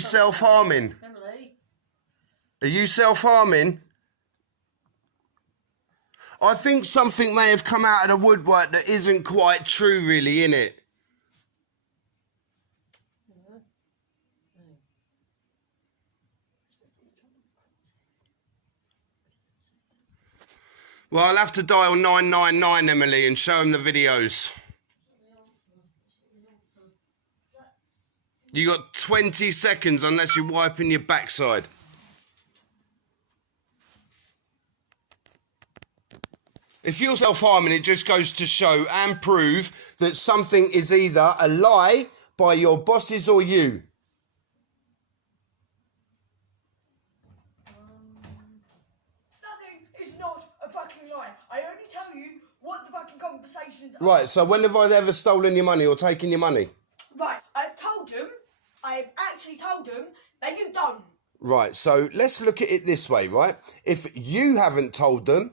you self-harming? Emily. Are you self-harming? I think something may have come out of the woodwork that isn't quite true, really, innit? Well, I'll have to dial 999, Emily, and show them the videos. You got 20 seconds unless you're wiping your backside. If you're self-harming, it just goes to show and prove that something is either a lie by your bosses or you. Nothing is not a fucking lie. I only tell you what the fucking conversations are. Right, so when have I ever stolen your money or taken your money? Right, I've actually told them that you don't. Right, so let's look at it this way, right? If you haven't told them,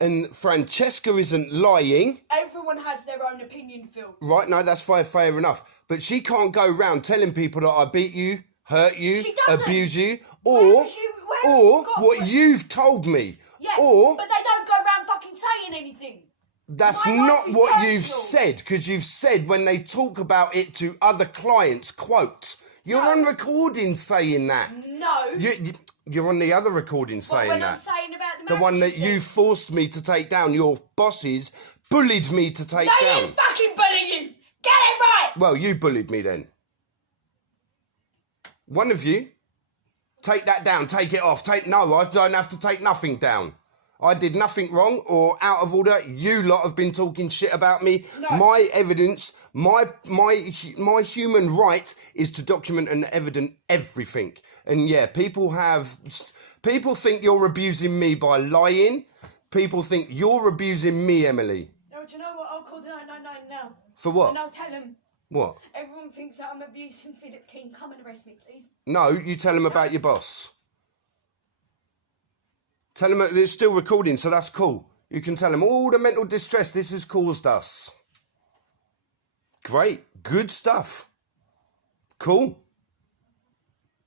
and Francesca isn't lying... Everyone has their own opinion, Phil. Right, no, that's fair enough. But she can't go round telling people that I beat you, hurt you, abuse you, or what you've told me. Yes, or, but they don't go around fucking saying anything. That's not what you've said, because you've said when they talk about it to other clients, quote, you're on recording saying that. No. You're on the other recording saying when that. I'm saying about the one that you forced me to take down. Your bosses bullied me to take down. They didn't fucking bully you. Get it right. Well, you bullied me then. One of you. Take that down. Take it off. No, I don't have to take nothing down. I did nothing wrong or out of order. You lot have been talking shit about me. No. My evidence, my human right is to document and evidence everything. And yeah, people think you're abusing me by lying. People think you're abusing me, Emily. No, do you know what? I'll call the 999 now. For what? And I'll tell them. What? Everyone thinks that I'm abusing Philip King. Come and arrest me, please. No, you tell them about your boss. Tell them that it's still recording, so that's cool. You can tell them all the mental distress this has caused us. Great. Good stuff. Cool.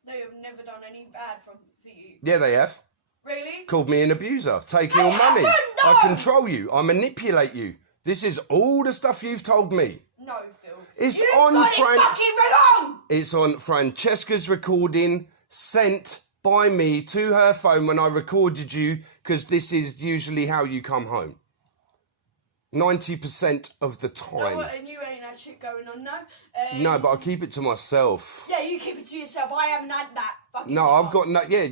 They have never done any bad for you. Yeah, they have. Really? Called me an abuser. Taking your money. I control you. I manipulate you. This is all the stuff you've told me. No, Phil. It's You've on got it fucking wrong! It's on Francesca's recording sent by me to her phone when I recorded you, because this is usually how you come home. 90% of the time. No, and you ain't had shit going on, no? No, but I keep it to myself. Yeah, you keep it to yourself. I haven't had that fucking No, I've got no... Yeah,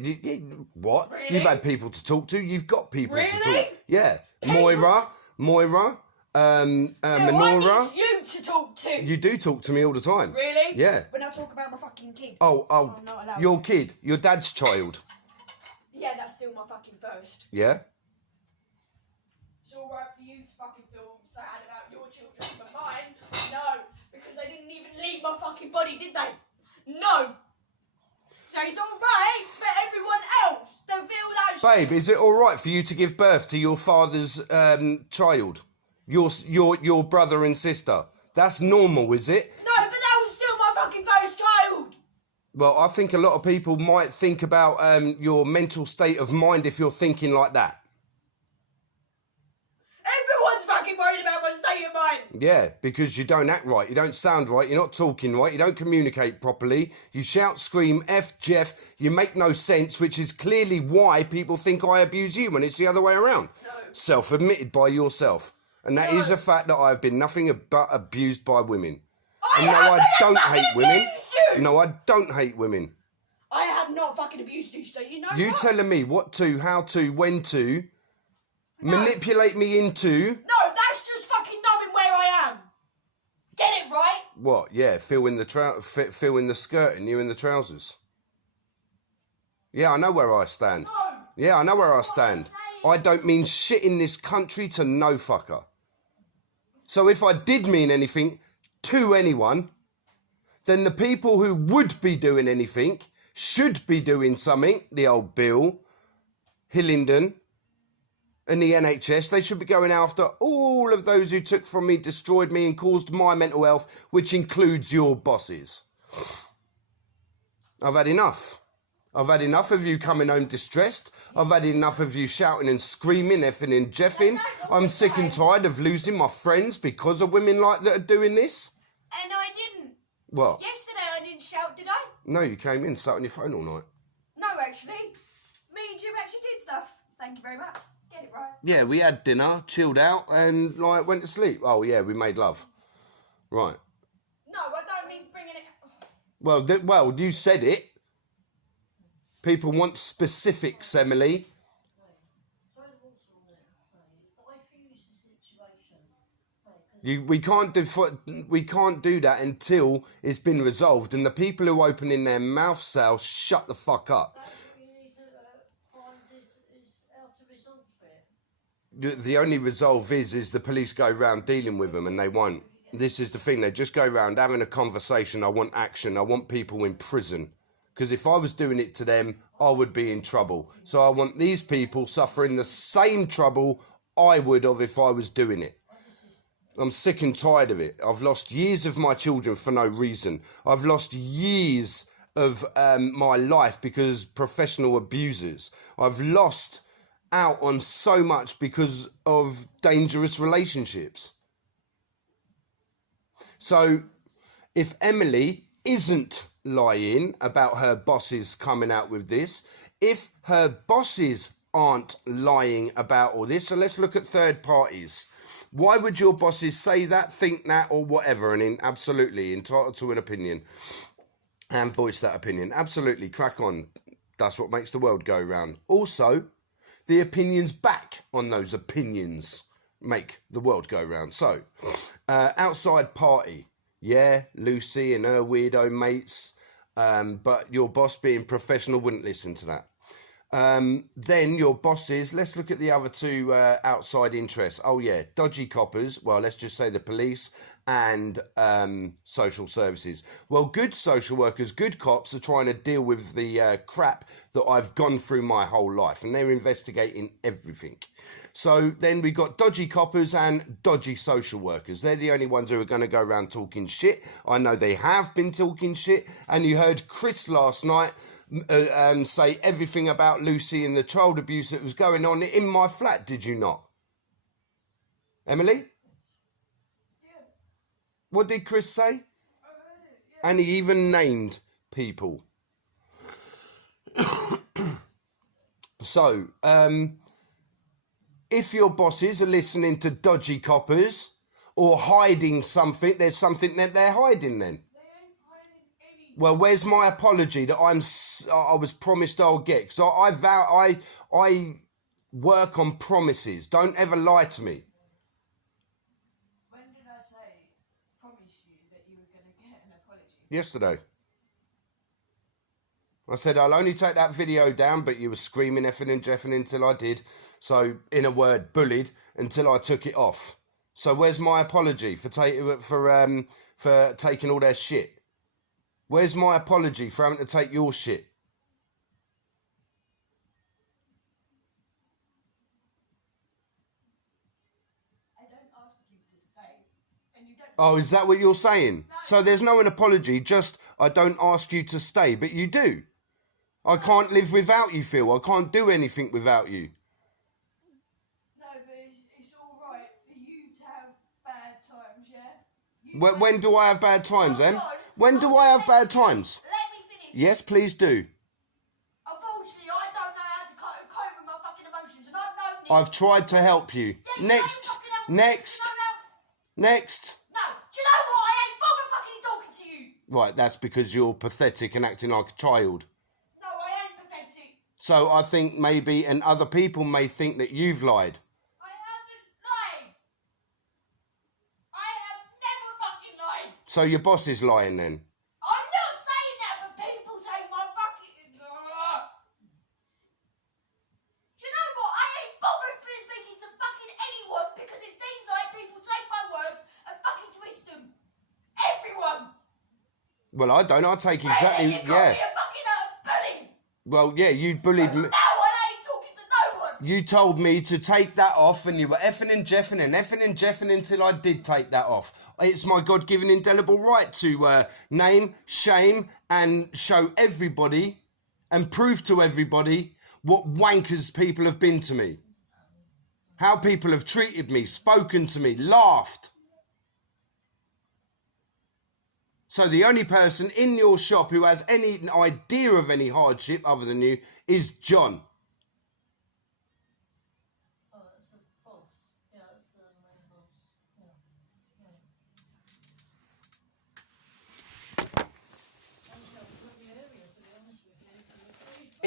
what? Really? You've had people to talk to. You've got people to talk. Really? Yeah. Moira, Menora. I need you to talk to. You do talk to me all the time. Really? Yeah. When I talk about my fucking kid. Oh, your kid, your dad's child. Yeah, that's still my fucking first. Yeah? It's alright for you to fucking feel sad about your children, but mine, no. Because they didn't even leave my fucking body, did they? No. So it's alright for everyone else to feel that shit. Babe, is it alright for you to give birth to your father's child? Your brother and sister. That's normal, is it? No, but that was still my fucking first child. Well, I think a lot of people might think about your mental state of mind if you're thinking like that. Everyone's fucking worried about my state of mind. Yeah, because you don't act right, you don't sound right, you're not talking right, you don't communicate properly, you shout, scream, F Jeff, you make no sense, which is clearly why people think I abuse you when it's the other way around. No. Self-admitted by yourself. And that is a fact that I've been nothing but abused by women. And no, I don't hate women. No, I don't hate women. I have not fucking abused you, so you know You what? telling me what to, how to, when to, manipulate me into... No, that's just fucking knowing where I am. Get it right? What? Yeah, fill in the skirt and you in the trousers. Yeah, I know where I stand. No. Yeah, I know where I stand. I don't mean shit in this country to no fucker. So if I did mean anything to anyone, then the people who would be doing anything should be doing something, the old Bill, Hillingdon, and the NHS. They should be going after all of those who took from me, destroyed me, and caused my mental health, which includes your bosses. I've had enough. I've had enough of you coming home distressed. I've had enough of you shouting and screaming, effing and jeffing. I'm sick and tired of losing my friends because of women like that are doing this. And I didn't. What? Yesterday I didn't shout, did I? No, you came in, sat on your phone all night. No, actually. Me and Jim actually did stuff. Thank you very much. Get it right. Yeah, we had dinner, chilled out, and like went to sleep. Oh yeah, we made love. Right. No, I don't mean bringing it. Well, you said it. People want specifics, Emily. We can't do that until it's been resolved. And the people who open in their mouth say, shut the fuck up. The only resolve is the police go round dealing with them, and they won't. This is the thing. They just go round having a conversation. I want action. I want people in prison. Because if I was doing it to them, I would be in trouble. So I want these people suffering the same trouble I would have if I was doing it. I'm sick and tired of it. I've lost years of my children for no reason. I've lost years of my life because professional abusers. I've lost out on so much because of dangerous relationships. So if Emily isn't lying about her bosses coming out with this, if her bosses aren't lying about all this, so let's look at third parties. Why would your bosses say that, think that, or whatever? And absolutely entitled to an opinion and voice that opinion. Absolutely, crack on. That's what makes the world go round. Also, the opinions back on those opinions make the world go round. So, outside party. Yeah, Lucy and her weirdo mates. But your boss being professional wouldn't listen to that. Then your bosses, let's look at the other two outside interests. Oh yeah, dodgy coppers. Well, let's just say the police and social services. Well, good social workers, good cops are trying to deal with the crap that I've gone through my whole life, and they're investigating everything. So then we got dodgy coppers and dodgy social workers. They're the only ones who are going to go around talking shit. I know they have been talking shit, and you heard Chris last night say everything about Lucy and the child abuse that was going on in my flat, did you not? Emily? Yeah. What did Chris say? I heard it, yeah. And he even named people. So, if your bosses are listening to dodgy coppers or hiding something, there's something that they're hiding then. Well, where's my apology that I was promised I'll get? Because I work on promises. Don't ever lie to me. When did I promise you that you were going to get an apology? Yesterday. I said I'll only take that video down, but you were screaming, effing and jeffing until I did. So, in a word, bullied until I took it off. So where's my apology for taking all their shit? Where's my apology for having to take your shit? I don't ask you to stay, and you don't. Oh, is that what you're saying? No. So there's no an apology, just I don't ask you to stay, but you do. I can't live without you, Phil. I can't do anything without you. No, but it's all right for you to have bad times, yeah? When do I have bad times, Em? When do I have bad times? Let me finish. Yes, please do. Unfortunately, I don't know how to cope with my fucking emotions, and I've known this. I've tried to help you. Yeah, Next. You know, Next. Next. No, do you know what? I ain't bothered fucking talking to you. Right, that's because you're pathetic and acting like a child. No, I ain't pathetic. So I think maybe, and other people may think that you've lied. I haven't lied. I have never fucking lied. So your boss is lying then? I'm not saying that, but people take my fucking... Do you know what? I ain't bothered for speaking to fucking anyone because it seems like people take my words and fucking twist them. Everyone. Well, I don't. I take exactly... You call me a fucking bully. Well, yeah, you bullied me. Now I ain't talking to no one. You told me to take that off, and you were effing and jeffing until I did take that off. It's my God-given indelible right to name, shame, and show everybody and prove to everybody what wankers people have been to me. How people have treated me, spoken to me, laughed. So the only person in your shop who has any idea of any hardship other than you is John. Oh, that's the boss. Yeah, that's the main boss. Yeah.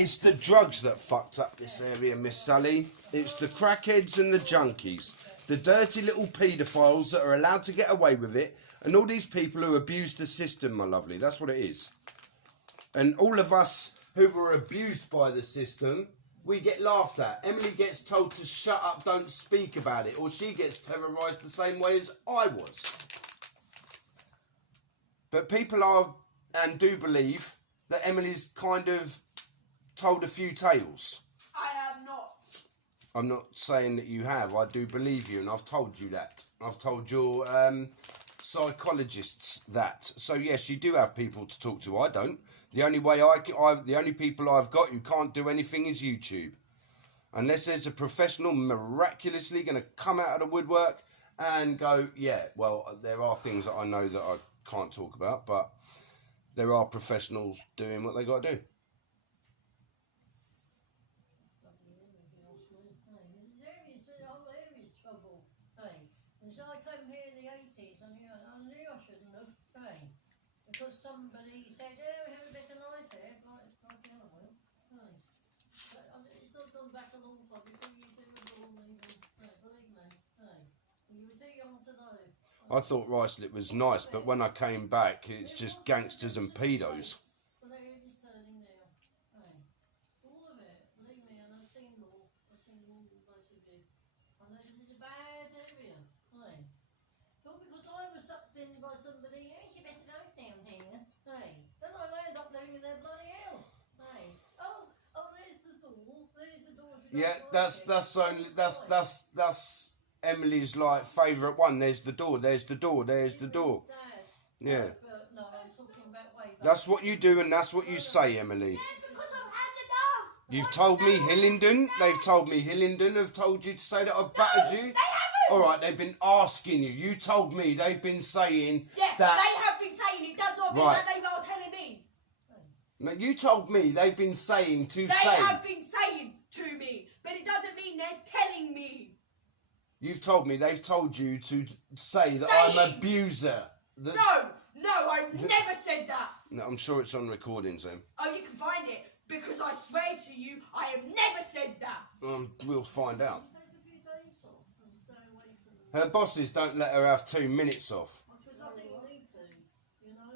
It's the drugs that fucked up this area, Miss Sally. It's the crackheads and the junkies. The dirty little paedophiles that are allowed to get away with it. And all these people who abuse the system, my lovely. That's what it is. And all of us who were abused by the system, we get laughed at. Emily gets told to shut up, don't speak about it. Or she gets terrorised the same way as I was. But people are and do believe that Emily's kind of told a few tales. I have not. I'm not saying that you have. I do believe you, and I've told you that. I've told your psychologists that. So yes, you do have people to talk to. I don't. The only way the only people I've got who can't do anything is YouTube, unless there's a professional miraculously going to come out of the woodwork and go, yeah. Well, there are things that I know that I can't talk about, but there are professionals doing what they got to do. Because somebody said, oh, we have a better life here, but it's not the other way. No. It's not gone back a long time before you two were born, even. No, believe me. No. You were too young to know. I thought Ricelet was nice, but when I came back, it's just gangsters and pedos. But they're just turning now. No. All of it, believe me, and I've seen all. I've seen all both of you. I know this is a bad area. No. Not because I was sucked in by somebody, hey, you better go down here. Hey. Then I end up living in their bloody house. Hey. Oh, there's the door. There's the door. Yeah, that's Emily's like favourite one. There's the door. There's the door. There's the door. Yeah. But no, I'm talking about way back. That's what you do, and that's what you say, Emily. Yeah, because I've had enough. You've told me Hillingdon. They've told me Hillingdon have told you to say that I've battered you. They haven't. All right, they've been asking you. You told me they've been saying Yeah, that. they have been saying it. Does not mean Right. that they are telling me. No, you told me they've been saying to They say. have been saying to me, but it doesn't mean they're telling me. You've told me they've told you to say that Saying. I'm an abuser. No, I've never said that. No, I'm sure it's on recording, Zoom. Oh, you can find it, because I swear to you, I have never said that. We'll find out. Take a few days off and stay away from them. Her bosses don't let her have 2 minutes off. Because I think you need to, you know.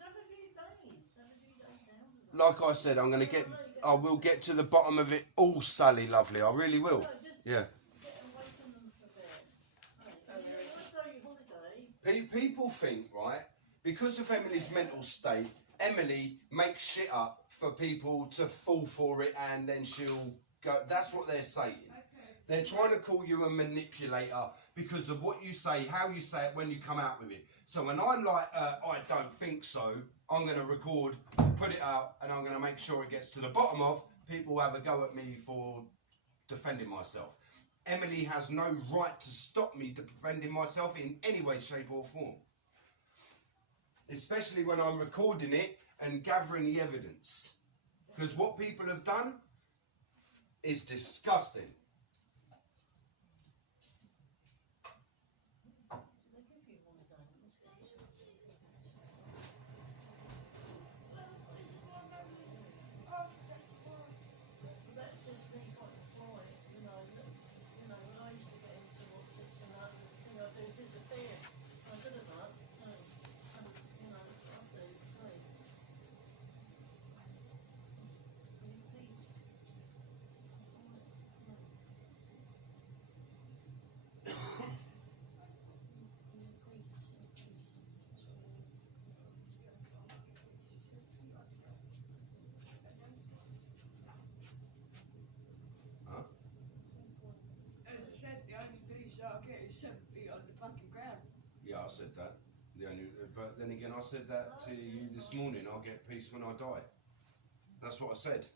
Have a few days. Have a few days out. Like I said, I will get to the bottom of it all, Sally, lovely. I really will. No, just Yeah. get away from them for a bit. Hey, what's your holiday? People think, right, because of Emily's mental state, Emily makes shit up for people to fall for it and then she'll go. That's what they're saying. They're trying to call you a manipulator because of what you say, how you say it, when you come out with it. So when I'm like, I don't think so, I'm going to record, put it out, and I'm going to make sure it gets to the bottom of. People have a go at me for defending myself. Emily has no right to stop me defending myself in any way, shape or form. Especially when I'm recording it and gathering the evidence. Because what people have done is disgusting. That's just me quite quiet, you know, when I used to get into what's it's and that, the thing I do is disappear. I'm good at that. And, you know, I do. Hey. Will you please? but then again, I said that to you this morning. I'll get peace when I die. That's what I said.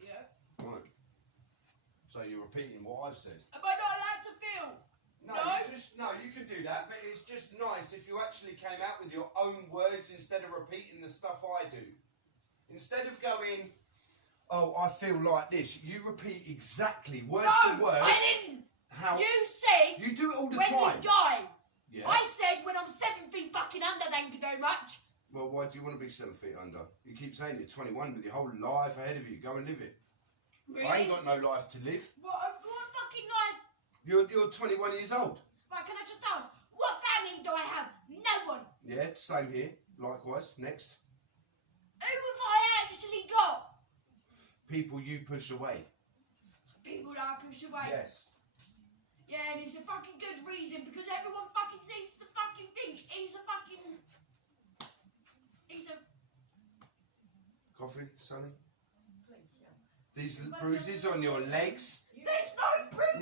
Yeah. Right. So you're repeating what I've said. Am I not allowed to feel? No, you can do that, but it's just nice if you actually came out with your own words instead of repeating the stuff I do. Instead of going, oh, I feel like this, you repeat exactly word for word. No, I didn't. How You said you do it all the when time. you die. Yeah. I said when I'm 7 feet fucking under, thank you very much. Well, why do you want to be 7 feet under? You keep saying you're 21 with your whole life ahead of you. Go and live it. Really? I ain't got no life to live. What fucking life? You're 21 years old. Right, can I just ask, what family do I have? No one. Yeah, same here. Likewise. Next. Who have I actually got? People you push away. People that I push away. Yes. Yeah, and it's a fucking good reason because everyone fucking seems to fucking think he's a Coffee, Sonny? Please, yeah. These bruises on your legs. There's no bruises.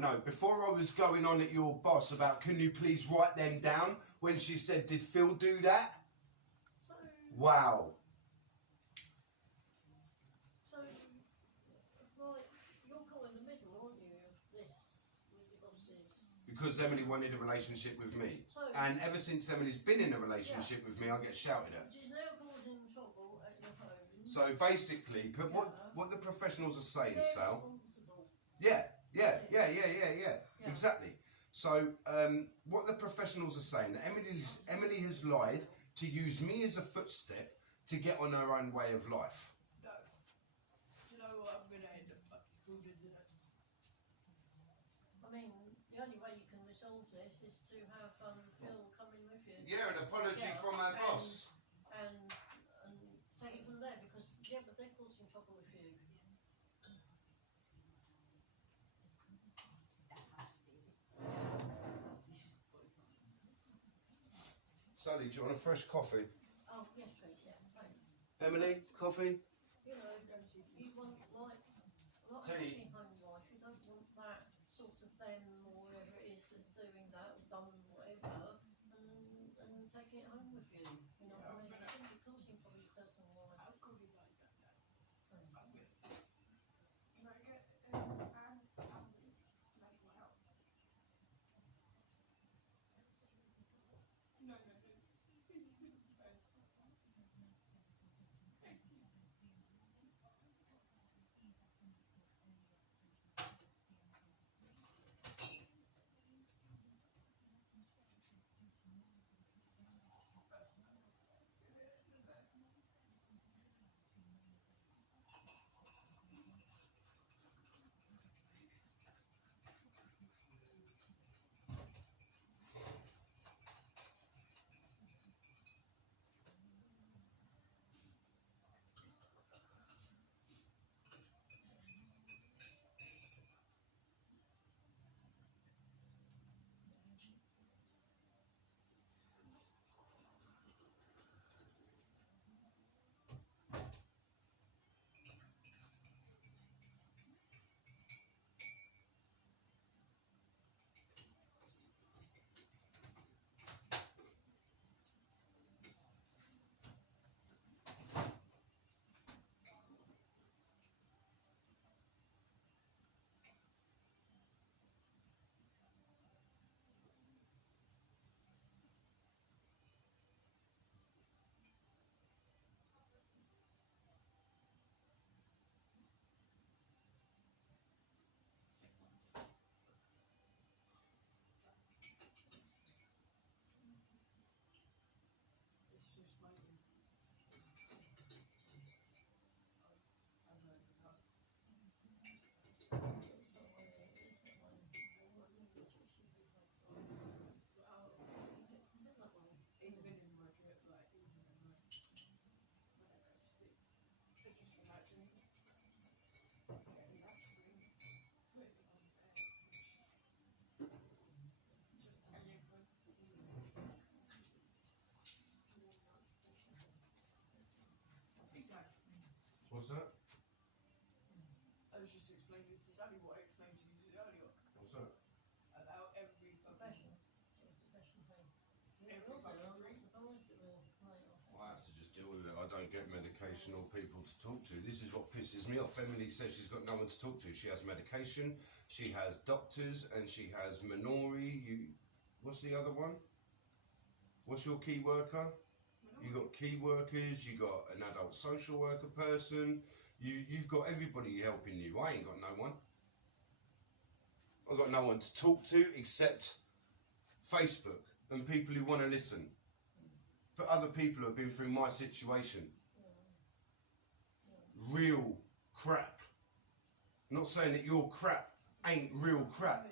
No. Before I was going on at your boss about can you please write them down when she said, did Phil do that? So, Wow. like, you're caught in the middle, aren't you, of this, with your bosses? Because Emily wanted a relationship with me. So, And ever since Emily's been in a relationship with me, I get shouted at. which is now causing trouble at your home. So basically, what the professionals are saying, They're Sal. responsible. Yeah. Exactly. So what the professionals are saying, that Emily has lied to use me as a footstep to get on her own way of life. No. Do you know what? I'm gonna end up fucking called in there. I mean, the only way you can resolve this is to have Phil come in with you. Yeah, an apology from her boss. And take it from there because, yeah, but they're causing trouble with you. Sally, do you want a fresh coffee? Oh, yes, please, yeah, thanks. Emily, coffee? You know, you want like a Tea. happy home life. You don't want that sort of them or whoever it is that's doing that or done whatever and taking it home with you. You know what I mean? I think you're causing probably personal life. How could we like that now? Mm. I'm gonna. Can I get mental health? No. This isn't personal. Thank you. What's that? I was just explaining to Sally what I explained to you earlier What's that? about every fucking Professional. It's a professional thing. every Also, fucking I'm not drink. surprised don't get medication or people to talk to. This is what pisses me off. Emily says she's got no one to talk to. She has medication, she has doctors, and she has Minori. What's the other one? What's your key worker? You got key workers, you got an adult social worker person, you've got everybody helping you. I ain't got no one. I've got no one to talk to except Facebook and people who want to listen. But other people who have been through my situation. Real crap. Not saying that your crap ain't real crap.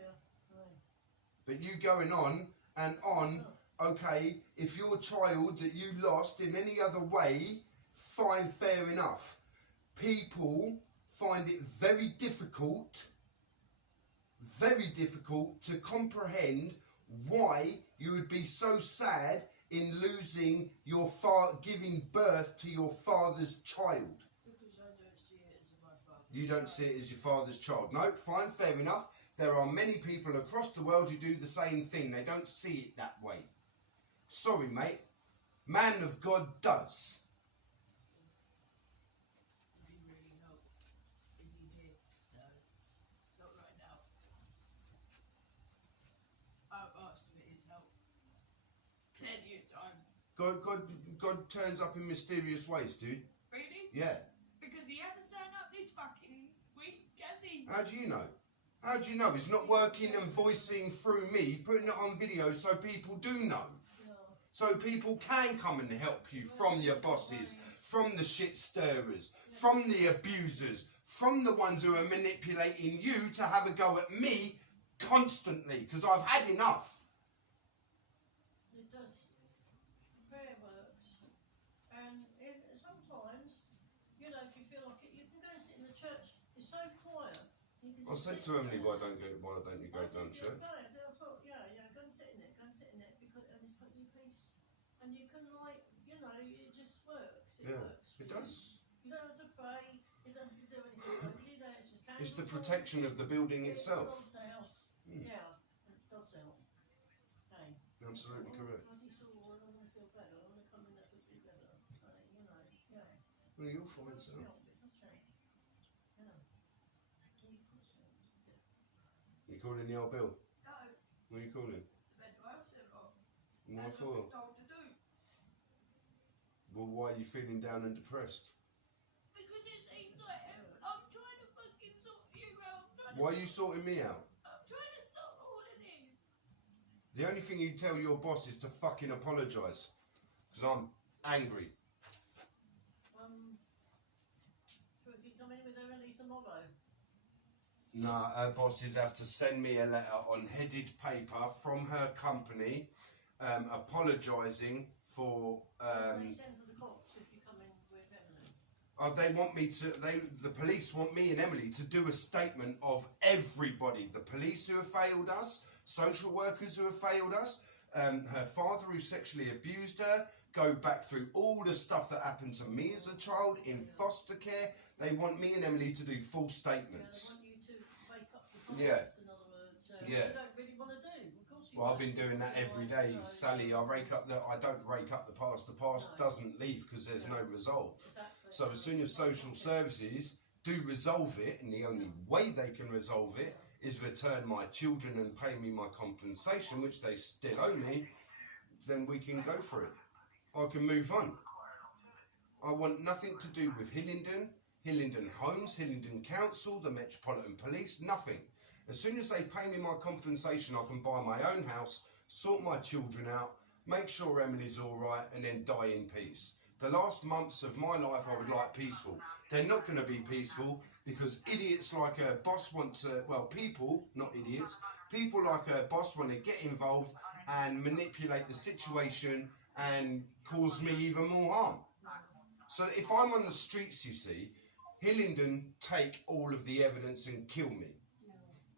But you going on and on, okay, if your child that you lost in any other way, fine, fair enough. People find it very difficult to comprehend why you would be so sad in losing your giving birth to your father's child. Because I don't see it as my father. You don't see it as your father's child. No, fine, fair enough. There are many people across the world who do the same thing. They don't see it that way. Sorry, mate. Man of God does. Does he really help? Is he here? No. Not right now. I've asked for his help plenty of times. God turns up in mysterious ways, dude. Really? Yeah. Because he hasn't turned up this fucking week, has he? How do you know? How do you know? He's not working and voicing through me, putting it on video so people do know. So people can come and help you from your bosses, from the shit stirrers, from the abusers, from the ones who are manipulating you to have a go at me constantly, because I've had enough. It does. Prayer works. And sometimes, you know, if you feel like it, you can go and sit in the church. It's so quiet. You can I just said sit to Emily, there. why don't you go down to church? I thought, yeah, go and sit in it, because and it's totally peace. And you can, like, you know, it just works. It works. It does. You don't have to pray. You don't have to do anything. Nobody there. It's the protection of the building itself. It helps. Yeah, it does help. Hey. Absolutely correct. I just thought, well, I want to feel better. I want to come in a bit better. So, you know, yeah. Well, you'll find It does so. help. It does help. Yeah. You calling the old Bill? No. What are you calling? The mental health centre. Why That's for? what we're told to do. Well, why are you feeling down and depressed? Because it seems like I'm trying to fucking sort you out. Why are you sorting me out? I'm trying to sort all of this. The only thing you tell your boss is to fucking apologise. Because I'm angry. Should we come in with Emily tomorrow? Nah, her bosses have to send me a letter on headed paper from her company apologising for... They send for the cops if you come in with Emily. they want me to... the police want me and Emily to do a statement of everybody. The police who have failed us, social workers who have failed us, her father who sexually abused her, go back through all the stuff that happened to me as a child in foster care. They want me and Emily to do full statements. Yeah, they want you to wake up the past, Yeah. in other words. Yeah. You don't really want to do. Of course you Well, I've don't. been doing that every day, Sally. I don't rake up the past. The past doesn't leave because there's no resolve. Exactly. So as soon as social services do resolve it, and the only way they can resolve it is return my children and pay me my compensation, which they still owe me, then we can go for it. I can move on. I want nothing to do with Hillingdon Homes, Hillingdon Council, the Metropolitan Police, nothing. As soon as they pay me my compensation, I can buy my own house, sort my children out, make sure Emily's all right, and then die in peace. The last months of my life I would like peaceful. They're not going to be peaceful because idiots like her boss want to, well, people, not idiots, people like her boss want to get involved and manipulate the situation and cause me even more harm. So if I'm on the streets, you see, Hillingdon take all of the evidence and kill me.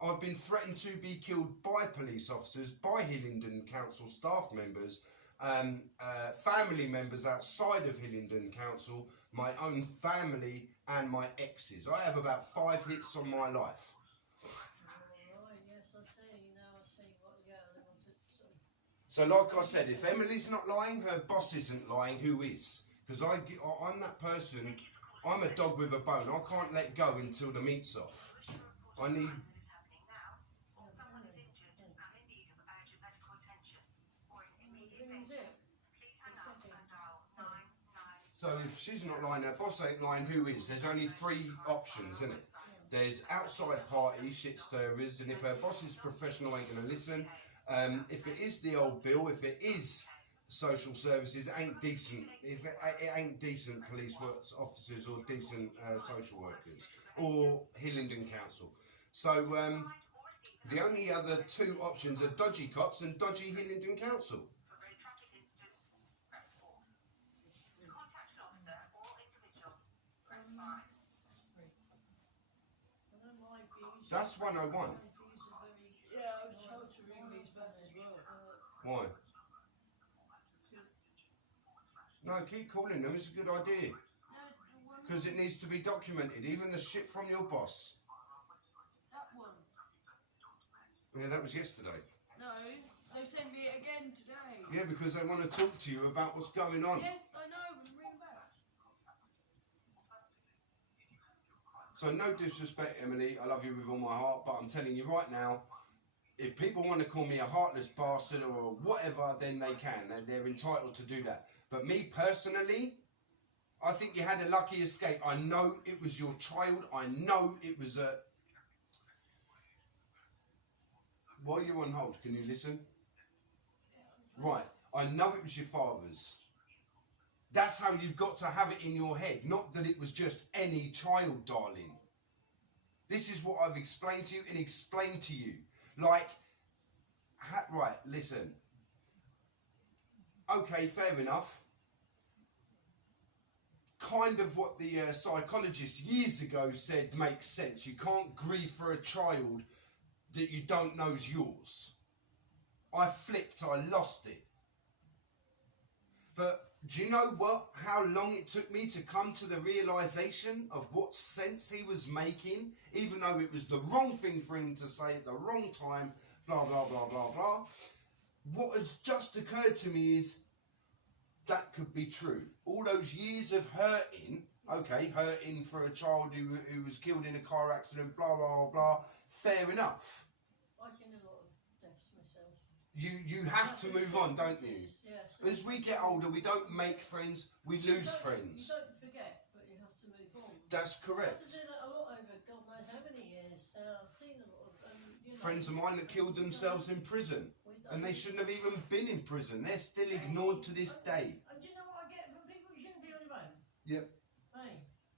I've been threatened to be killed by police officers, by Hillingdon Council staff members, family members outside of Hillingdon Council, my own family and my exes. I have about 5 hits on my life. Right, yes, I see. Now I see what, yeah, they want to... So like I said, if Emily's not lying, her boss isn't lying, who is? Because I'm that person. I'm a dog with a bone. I can't let go until the meat's off. I need. So if she's not lying, her boss ain't lying, who is? There's only 3 options, isn't it? There's outside party, shit stirrers, and if her boss is professional, ain't gonna listen. If it is the old bill, if it is social services, it ain't decent. If it ain't decent police officers or decent social workers or Hillingdon Council. So the only other 2 options are dodgy cops and dodgy Hillingdon Council. That's 101. Yeah, I was told to ring these back as well. Why? No, keep calling them. It's a good idea. Because it needs to be documented. Even the shit from your boss. That one. Yeah, that was yesterday. No, they've sent me it again today. Yeah, because they want to talk to you about what's going on. Yes, I know. Ring back. So no disrespect, Emily. I love you with all my heart. But I'm telling you right now, if people want to call me a heartless bastard or whatever, then they can. They're entitled to do that. But me personally, I think you had a lucky escape. I know it was your child. I know it was a... While you're on hold, can you listen? Right. I know it was your father's. That's how you've got to have it in your head. Not that it was just any child, darling. This is what I've explained to you and explained to you. Like, right, listen. Okay, fair enough. Kind of what the psychologist years ago said makes sense. You can't grieve for a child that you don't know is yours. I flipped, I lost it. But do you know what? How long it took me to come to the realisation of what sense he was making, even though it was the wrong thing for him to say at the wrong time, blah, blah, blah, blah, blah. What has just occurred to me is that could be true. All those years of hurting, okay, hurting for a child who was killed in a car accident, blah, blah, blah, blah, fair enough. I've seen a lot of deaths myself. You have to move on, don't you? Yes. As we get older, we don't make friends, we lose friends. You don't forget, but you have to move on. That's I correct. have to do that a lot over God knows how many years. I've seen a lot of Friends of mine that killed themselves in prison, and they shouldn't have even been in prison. They're still ignored to this day. And do you know what I get from people? You shouldn't be on your own. Yep. Hey,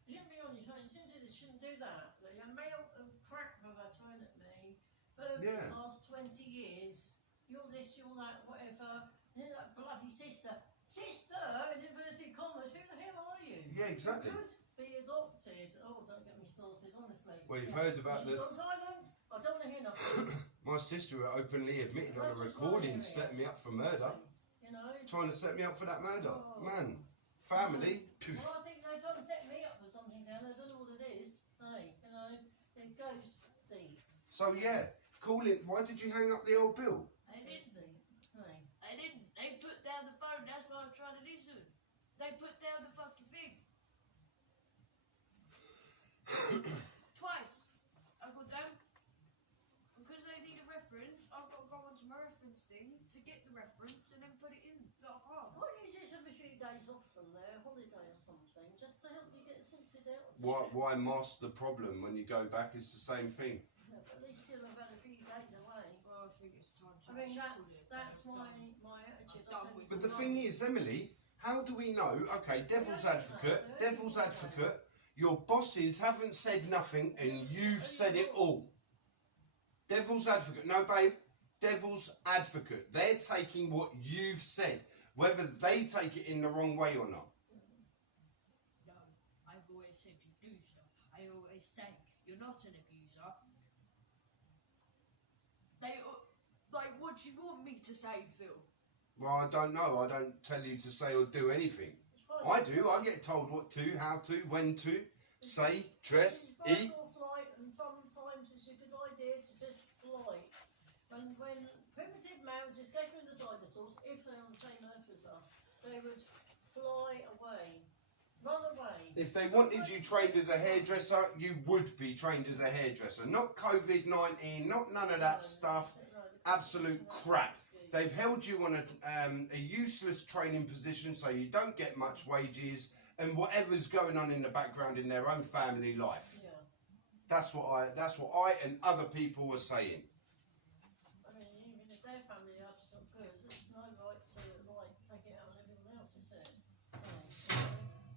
you shouldn't be on your own. You shouldn't do this. Shouldn't do that. The amount of crap that they're throwing at me for the last 20 years. You're this, you're that, whatever. You know, that bloody sister. Sister, in inverted commas, who the hell are you? Yeah, exactly. You could be adopted. Oh, don't get me started, honestly. Well, you've heard about She's gone silent. I don't want to hear nothing. My sister openly admitted on a recording setting me up for murder. You know? Trying to set me up for that murder. Oh. Man, family. Well, I think they're trying to set me up for something down there. I don't know what it is. Hey, you know, it goes deep. So yeah, call it. Why did you hang up the old bill? I didn't. Hey. I didn't. They put down the phone. That's why I'm trying to listen. They put down the fucking thing. Twice. I got down. Because they need a reference, I've got to go onto my reference thing to get the reference and then put it in. Like, oh. Why don't you just have a few days off from there, holiday or something, just to help you get sorted out? Why mask the problem when you go back? It's the same thing. Yeah, but at least you'll have had a few days away. Well, I think it's time to. I mean, that's my attitude. But the thing is, Emily, how do we know? Okay, devil's advocate. Your bosses haven't said nothing and you've said it all. Devil's advocate. No, babe. Devil's advocate. They're taking what you've said, whether they take it in the wrong way or not. No, I've always said you do so. I always say you're not an abuser. They, like, what do you want me to say, Phil? Well, I don't know. I don't tell you to say or do anything. I do. I get told what to, how to, when to say, dress, eat. Flight, and sometimes it's a good idea to just fly. And when primitive mammals escaping the dinosaurs, if they're on the same earth as us, they would fly away. Run away. If they wanted you trained as a hairdresser, you would be trained as a hairdresser. Not COVID-19, not none of that stuff. Absolute crap. They've held you on a useless training position so you don't get much wages and whatever's going on in the background in their own family life. Yeah. That's what I and other people were saying. I mean, even if their family are some goods, it's no right to like take it out on everyone else, is it?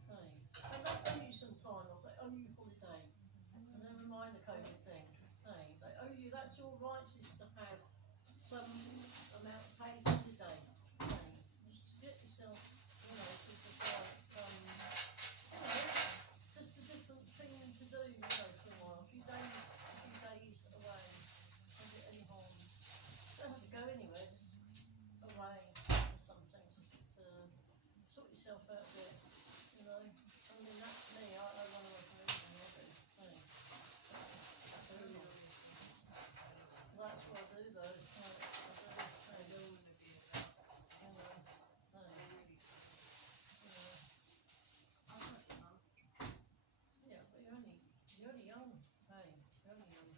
Hey. And they owe you some time off, they owe you holiday. And never mind the COVID thing. Hey, they owe you, that's your rights, is to have some amount paid holiday. Hey, just get yourself, you know, just a just a different thing to do, you know, for a while. A few days away. Don't get any harm. Don't have to go anywhere, just away or something, just to sort yourself out a bit, you know. I mean, that's me, I run away from everything, I do. Hey. That's what I do though. I do. You know. Yeah, but you're only young. Hey, you're only young.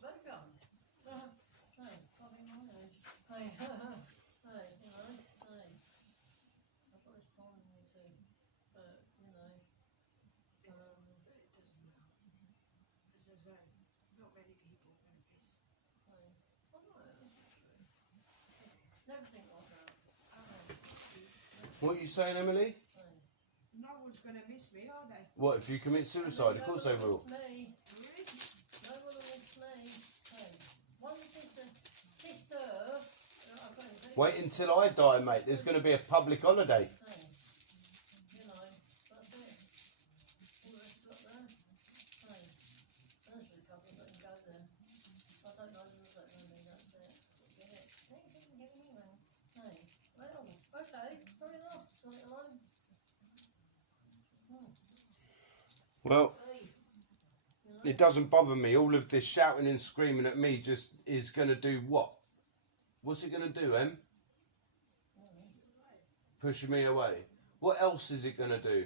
Very young. Hey, probably my age. Hey, hey, you know, hey. I've got this time in me too, but you know, But it doesn't matter. Because there's not many people going to piss. hey. Oh no, that's not true. Never think like that. What are you saying, Emily? Hey. No one's going to miss me, are they? What, if you commit suicide? Of course they will. Me. Really? No one will miss me. Hey. One sister. I can't think. Wait until I die, mate. There's going to be a public holiday. Hey. You know, that's it. All the rest up there. Hey. Those are the cousins that can go there. I don't know them, they don't know me, that's it. Get it. Hey, get me one. Hey. Well, okay, fair enough. Got it alone. Well, Hey. You know? it doesn't bother me. All of this shouting and screaming at me just is going to do what? What's it going to do, Em? Push me away. What else is it going to do?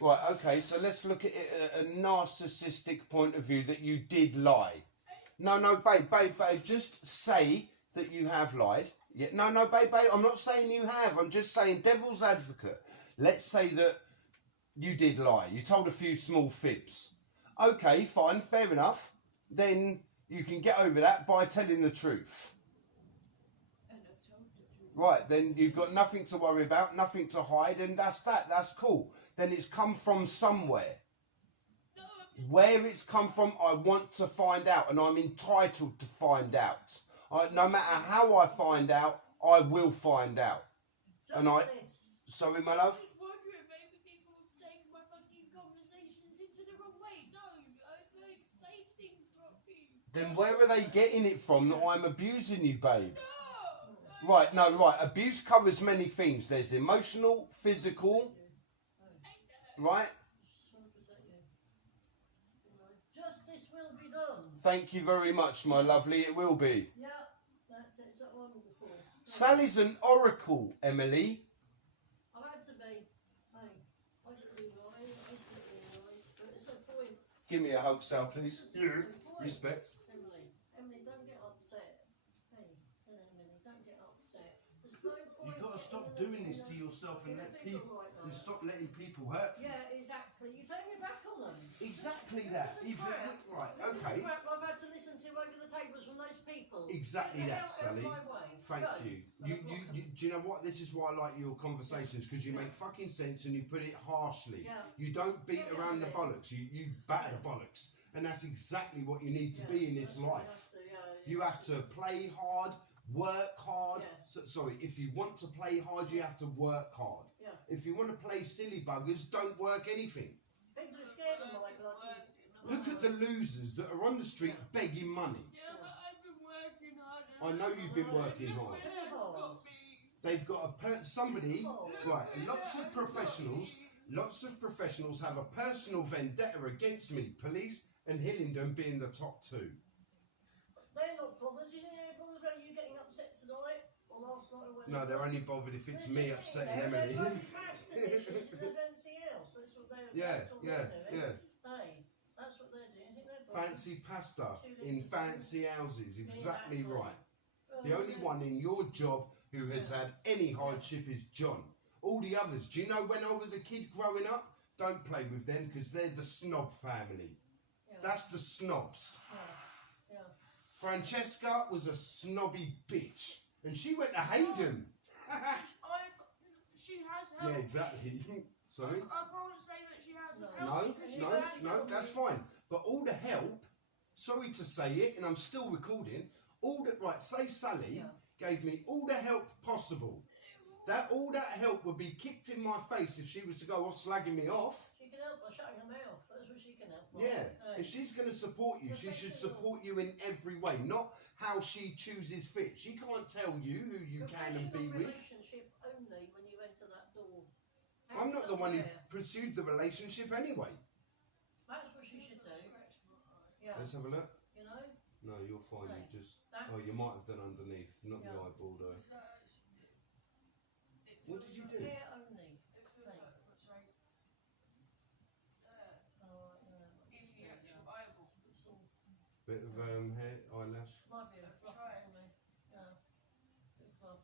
Right, okay, so let's look at it at a narcissistic point of view that you did lie. No, babe, just say that you have lied. Yeah, no, babe, I'm not saying you have. I'm just saying devil's advocate. Let's say that you did lie. You told a few small fibs. Okay, fine, fair enough. Then you can get over that by telling the truth. And I told the truth. Right, then you've got nothing to worry about, nothing to hide, and that's that. That's cool. Then it's come from somewhere. No, Where it's come from, I want to find out, and I'm entitled to find out. No matter how I find out, I will find out. And I... Justice. Sorry, my love? I'm just wondering if maybe people have taken my fucking conversations into the wrong way. No, I say things properly. Then where are they getting it from that I'm abusing you, babe? No! Right. Abuse covers many things. There's emotional, physical, right? Just want to protect you. You know, justice will be done. Thank you very much, my lovely. It will be. Yeah, that's it. It's what I'm looking for. Sally's an oracle, Emily. I've had to be. Hey, I used to do right. I used to do right. But it's a point. Give me a hug, Sal, please. It's a point. Respect. Emily, don't get upset. Hey, Emily, don't get upset. There's no point. You've got to stop in doing this to in yourself and in let people people like that. and stop letting people hurt you. Yeah, exactly. You take me back on them. Exactly that. Right, okay. Crap I've had to listen to over the tables from those people. Exactly Get the that, hell out Sally. of my way. Thank Go. you. And I'm not Do you know what? This is why I like your conversations, because you make fucking sense and you put it harshly. Yeah. You don't beat Yeah, around the yeah. bollocks. You batter the bollocks, and that's exactly what you need to Yeah, be in this that's what life. you have to, You have to play hard, work hard. Yes. Sorry, if you want to play hard, you have to work hard. Yeah. If you want to play silly buggers, don't work anything. People are scared of my bloody. Look at the losers that are on the street begging money. Yeah, but I've been working hard. I know you've been working hard. They've got somebody, right, lots of professionals have a personal vendetta against me, police and Hillingdon being the top two. They're not bothered. You know, bothered about you getting upset tonight. Or last night I went. No, they're only bothered if it's me upsetting Emily. They're bloody pasta dishes and anything else. That's what they're doing. Hey, that's what they're doing. You think they're Fancy pasta in fancy houses, exactly right. The only one in your job who has had any hardship is John. All the others, do you know when I was a kid growing up? Don't play with them because they're the snob family. That's the snobs. Francesca was a snobby bitch and she went to Hayden. She has help. Yeah, exactly. Sorry? I can't say that she hasn't helped. No, that's fine. But all the help, sorry to say it, and I'm still recording, say Sally gave me all the help possible. All that help would be kicked in my face if she was to go off slagging me off. She can help by shutting her mouth. That's what she can help by. Yeah, if she's going to support you, she should support you in every way, not how she chooses fit. She can't tell you who you can and be with. Relationship only when you enter that door. I'm not the one who pursued the relationship anyway. That's what she should do. Yeah. Let's have a look. You know? No, you're fine. Right. You just. Oh, you might have done underneath, not the eyeball though. What did you do? Hair only. Bit of hair, eyelash. Might be a fluff for me. Yeah. Bit of fluff.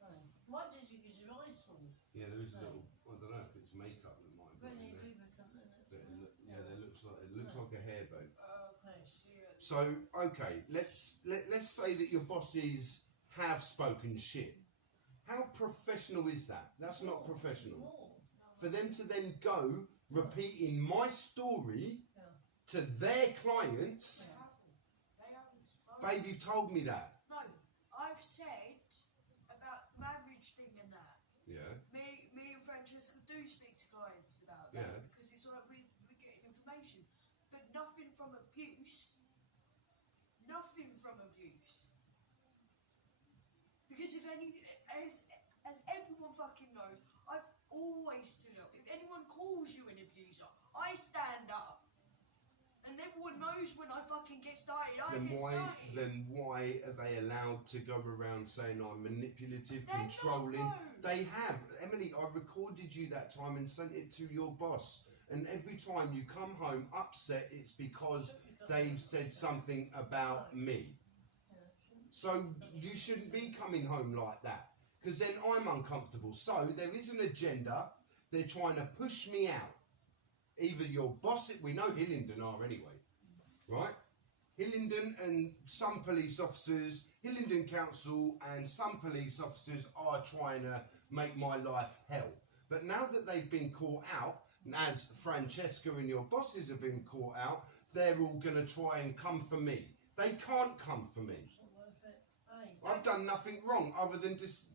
Right. Why did you use your eyes sore? Yeah, there is a little. I don't know if it's makeup that might be Really in there. lubricant in it. It looks like a hair bow. Okay. So okay, let's say that your bosses have spoken shit. How professional is that? That's not professional. For them to then go repeating my story to their clients. Babe, you've told me that. No, I've said about the marriage thing and that. Yeah. Me and Francesca do speak to clients about that because it's like we're getting information, but nothing from abuse. Nothing from abuse. Because as everyone fucking knows, I've always stood up. If anyone calls you an abuser, I stand up. And everyone knows when I fucking get started, Then why are they allowed to go around saying I'm manipulative, controlling? They have. Emily, I recorded you that time and sent it to your boss. And every time you come home upset, it's because they've said something about me. So you shouldn't be coming home like that. Because then I'm uncomfortable. So there is an agenda. They're trying to push me out. Either your boss, we know Hillingdon are anyway, right? Hillingdon and some police officers, Hillingdon Council and some police officers are trying to make my life hell. But now that they've been caught out, as Francesca and your bosses have been caught out, they're all going to try and come for me. They can't come for me. I've done nothing wrong other than just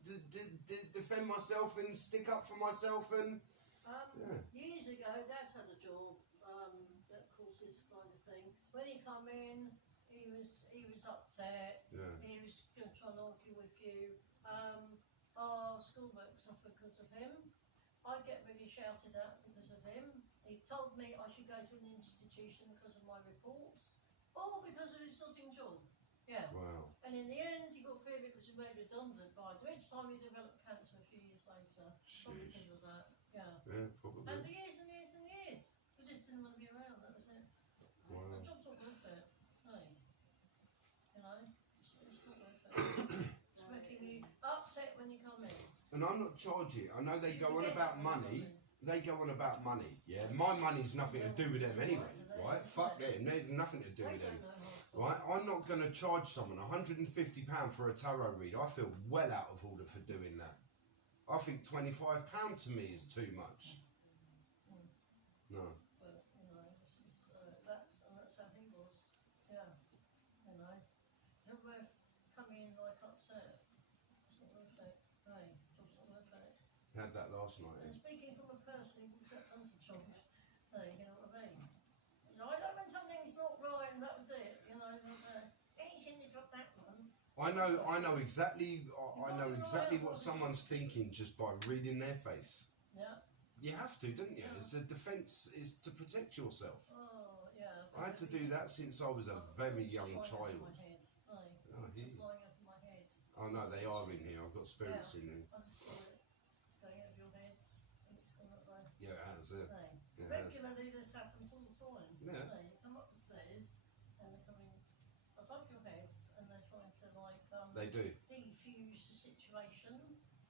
defend myself and stick up for myself and... Years ago, Dad had a job that caused this kind of thing. When he come in, he was upset. He was going to try and argue with you. Our schoolwork suffered because of him. I get really shouted at because of him. He told me I should go to an institution because of my reports, all because of his sorting job. Yeah. Wow. And in the end, he got fear because he was made redundant by it. Each time he developed cancer a few years later, probably because of that. Yeah. Yeah, probably. And for years and years and years. We just didn't want to be around, that was it. Wow. The job's not worth it. Hey. You know? It's not worth it. It's making me upset when you come in. And I'm not charging. I know they go on about money. They go on about money. Yeah, my money's nothing to do with them anyway, right? Fuck them. There's nothing to do with them. Right? I'm not going to charge someone £150 for a tarot read. I feel well out of order for doing that. I think £25 to me is too much. No. But, you know, that's how he was. Yeah. You know. Not worth coming in like upset. It's not worth it. Hey, it's not worth it. Had that last night. And speaking from a person who walks up tons of jobs, you know what I mean? You know, I know when something's not right and that was it, you know, you shouldn't have dropped that one. I know exactly what someone's thinking just by reading their face. Yeah. You have to, don't you? It's a defence, is to protect yourself. Oh, yeah. I had to do that since I was a very young child. Flying out of my head. Oh, Flying out of my head. Oh no, they are in here. I've got spirits in here. I just saw it. It's going over your heads and it's gone up there. Yeah, it has. Yeah. Hey. Yeah, it has. Regularly this happens all the time. Yeah. Hey, you come up the stairs and they're coming above your heads and they're trying to like They do. defuse the situation.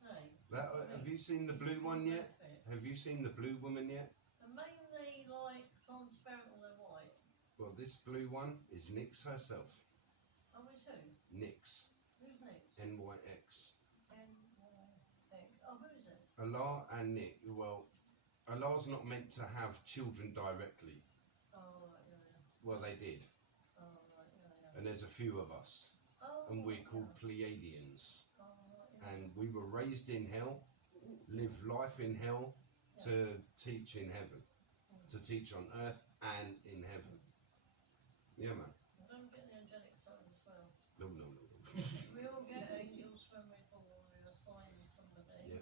Hey. That, have you seen the blue one yet? Have you seen the blue woman yet? And mainly like transparent or they're white. Well, this blue one is Nyx herself. Oh, it's who? Nyx. Who's next? NYX. N-Y-X. Oh, who is it? Allah and Nick. Well, Allah's not meant to have children directly. Oh, right, yeah. Well, they did. Oh, right, yeah. And there's a few of us. Oh, And we're called yeah. Pleiadians. Oh, right, yeah. And we were raised in hell, live life in hell, to teach in heaven. To teach on earth and in heaven. Yeah, man. Don't get the angelic side as well. No. We all get angels when we're born, we assign somebody. Yeah.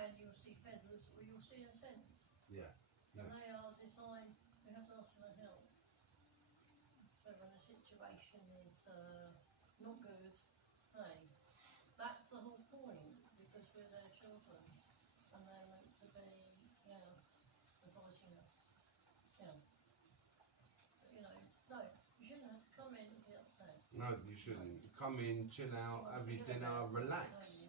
And you'll see feathers, or you'll see a scent. Yeah. And they are designed, we have to ask for their help. So when the situation is not good, hey, that's the whole point, because we're their children. And they're meant to be, advising us. Yeah. But, no, you shouldn't have to come in and be upset. No, you shouldn't. Come in, chill out, have your dinner, relax.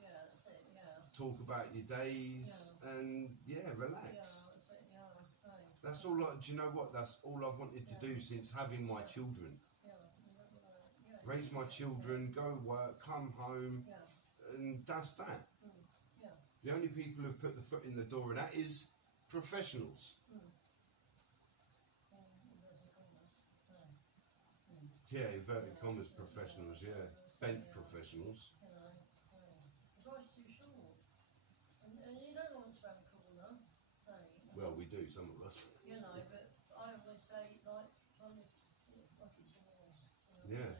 Yeah, that's it, yeah. Talk about your days and relax. Yeah, that's it, yeah. Hey. That's all. Do you know what? That's all I've wanted to do since having my children. Yeah. Raise my children, go work, come home, Yeah. and that's that. Yeah. The only people who've put the foot in the door of that is professionals. Yeah, inverted commas professionals. Yeah, bent professionals. It's always too short. And you don't want to around the corner. Hey. Well, we do, some of us. But I always say, like, trying to buckets in the lost. Yeah.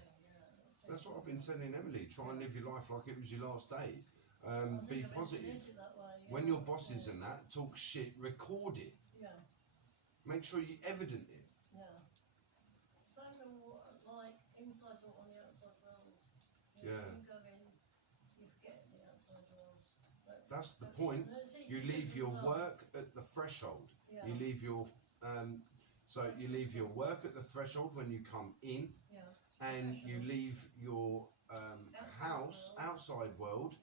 That's what I've been telling Emily. Try and live your life like it was your last day. Be positive. When your bosses and that talk shit, record it. Yeah. Make sure you evident it. Yeah. Same all, like, inside or on the outside world. Yeah. You go in, you forget the outside world. That's the point. You leave your work at the threshold. Yeah. You leave your you leave your work at the threshold when you come in, Yeah. and you leave your house, outside world,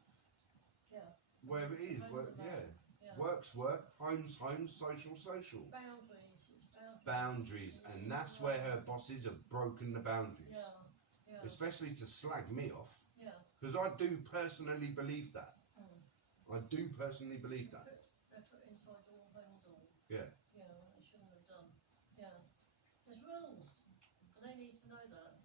Yeah. where it is. Work, work's work, home's home, social. Boundaries. It's Boundaries, and that's where her bosses have broken the boundaries, Yeah. especially to slag me off, Yeah. because I do personally believe that. I do personally believe that. They're put inside your home door. Yeah. Yeah, when they shouldn't have done. Yeah. There's rules. And they need to know that.